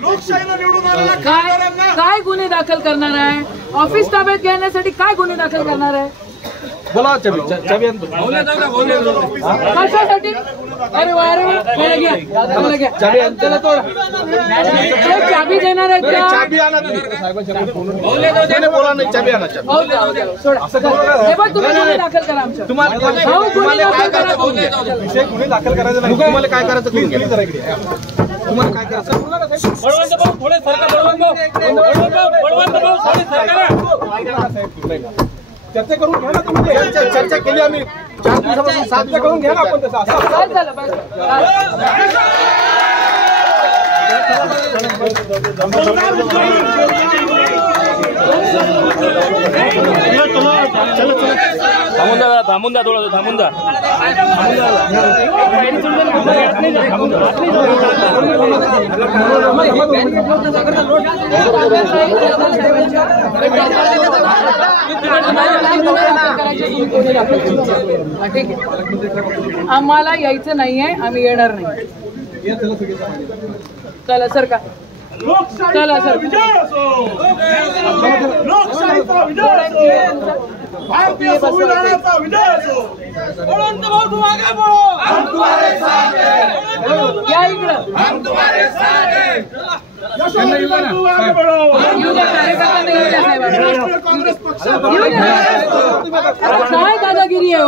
लोकशाहीला निवडून आलेला खासदारांना काय गुन्हे दाखल करणार आहे? ऑफिस ताब्यात घेण्यासाठी काय गुन्हे दाखल करणार आहे? बोला चाबी कशासाठी? अरे वा रे वा, घ्या चला तोड. चाबी देणार आहे का? चाबी आणा तुम्ही बोला नाही चाबी आणा हे बघ तुम्ही गुन्हे दाखल करा आमच्या. गुन्हे दाखल करा. विषय गुन्हे दाखल करायचा नाही. तुम्हाला काय करायचं करून घ्या. तुम्हाला काय करायचं बळवंत भाऊ थोडे सरका. बळवंत भाऊ थोडे सरका. चर्चा करून घ्या ना तुम्ही. चर्चा केली आम्ही 4 दिवसापासून. चर्चा करून घ्या ना आपण तसं. काय झालं बस. थांबून द्या थोडं थांबून द्या. ठीक आहे, आम्हाला यायचं नाहीये, आम्ही येणार नाही. चला सर का चला सर. लोकशाहीचा विजय असो. भारतीय संविधानाचा विजय असो. बळवंत भाऊ तुम आगे बढ़ो. हम तुम्हारे साथ हैं. या इकडं. हम तुम्हारे साथ हैं. यशोमती भाऊ तुम आगे बढ़ो. येऊ द्या कार्यकर्त्यांना, येऊ द्या साहेबांना. काँग्रेस पक्ष काय दादागिरी आहे?